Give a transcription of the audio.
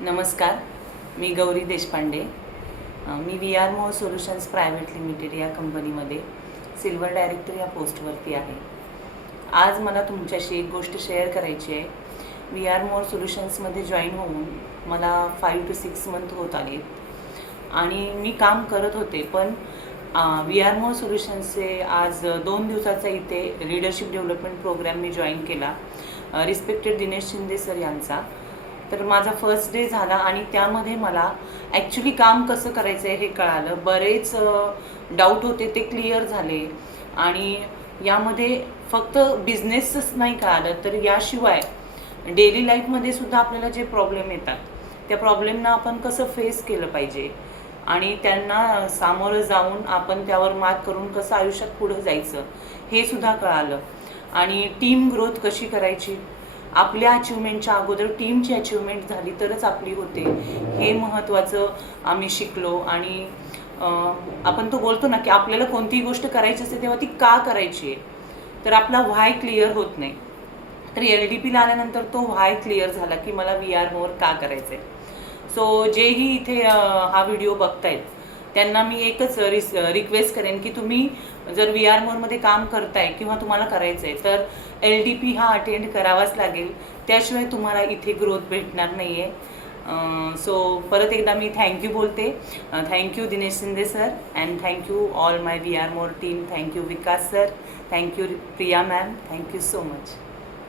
नमस्कार, मी गौरी देशपांडे. मी V R more solutions private limited या कंपनीमध्ये सिल्वर डायरेक्टर या पोस्टवरती आहे. आज मला तुमच्याशी एक गोष्ट शेअर करायची आहे. व्ही आर मोर सोल्युशन्समध्ये जॉईन होऊन मला 5 to 6 मंथ होत आले आणि मी काम करत होते, पण व्ही आर मोर सोल्युशन्सचे आज 2 दिवसाचा इथे लीडरशिप डेव्हलपमेंट प्रोग्राम मी जॉईन केला, रिस्पेक्टेड दिनेश शिंदे सर यांचा. तर माझा फर्स्ट डे झाला आणि त्यामध्ये मला ॲक्च्युली काम कसं करायचं आहे हे कळालं. बरेच डाऊट होते ते क्लिअर झाले आणि यामध्ये फक्त बिझनेसच नाही कळालं, तर याशिवाय डेली लाईफमध्ये सुद्धा आपल्याला जे प्रॉब्लेम येतात त्या प्रॉब्लेमना आपण कसं फेस केलं पाहिजे आणि त्यांना सामोरं जाऊन आपण त्यावर मात करून कसं आयुष्यात पुढं जायचं हे सुद्धा कळालं. आणि टीम ग्रोथ कशी करायची, आपल्या अचिव्हमेंटच्या अगोदर टीमची अचिव्हमेंट झाली तरच आपली होते, हे महत्त्वाचं आम्ही शिकलो. आणि आपण तो बोलतो ना की आपल्याला कोणतीही गोष्ट करायची असते तेव्हा ती का करायची आहे, तर आपला व्हाय क्लिअर होत नाही. तर LDPला आल्यानंतर तो व्हाय क्लिअर झाला की मला व्ही आर मोर का करायचं आहे. सो जेही इथे हा व्हिडिओ बघतायत त्यांना मी एकच रिक्वेस्ट करेन की तुम्ही जर व्ही आर मोरमध्ये काम करताय किंवा तुम्हाला करायचं आहे तर LDP हा अटेंड करावाच लागेल, त्याशिवाय तुम्हाला इथे ग्रोथ भेटणार नाही आहे. सो परत एकदा मी थँक्यू बोलते. Thank you Dinesh Shinde sir and thank you all my V R more team. Thank you Vikas sir, thank you Priya ma'am, thank you so much.